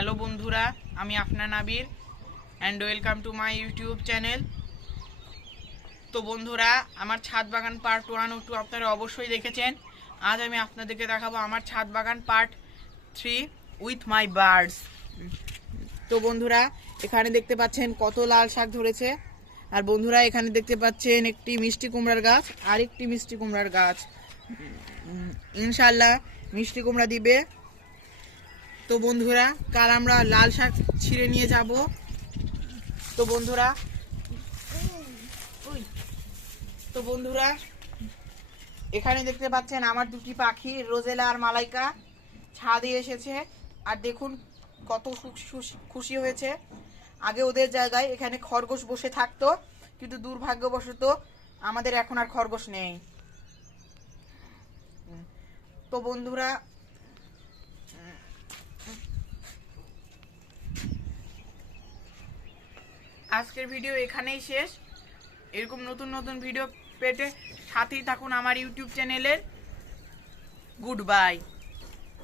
Hello বন্ধুরা, আমি আপনার নাবির and welcome to my YouTube channel. তো বন্ধুরা, আমার ছাদ বাগান পার্ট 1 ও 2 আপনারা অবশ্যই দেখেছেন। আজ আমি আপনাদেরকে দেখাবো আমার ছাদ বাগান পার্ট 3 উইথ মাই বার্ডস। তো বন্ধুরা, এখানে দেখতে পাচ্ছেন কত লাল শাক ধরেছে। আর বন্ধুরা, এখানে দেখতে পাচ্ছেন একটি মিষ্টি কুমড়ার গাছ আর একটি মিষ্টি কুমড়ার গাছ। ইনশাল্লাহ মিষ্টি কুমড়া দিবে। তো বন্ধুরা, কাল আমরা লাল শাক ছিঁড়ে নিয়ে যাব। তো বন্ধুরা তো বন্ধুরা এখানে দেখতে পাচ্ছেন আমার দুটি পাখি রোজেলা আর মালাইকা ছাদে এসেছে। আর দেখুন কত খুশি হয়েছে। আগে ওদের জায়গায় এখানে খরগোশ বসে থাকতো, কিন্তু দুর্ভাগ্যবশত আমাদের এখন আর খরগোশ নেই। তো বন্ধুরা, আজকের ভিডিও এখানেই শেষ। এরকম নতুন নতুন ভিডিও পেতে সাথেই থাকুন আমার ইউটিউব চ্যানেলের। Good bye.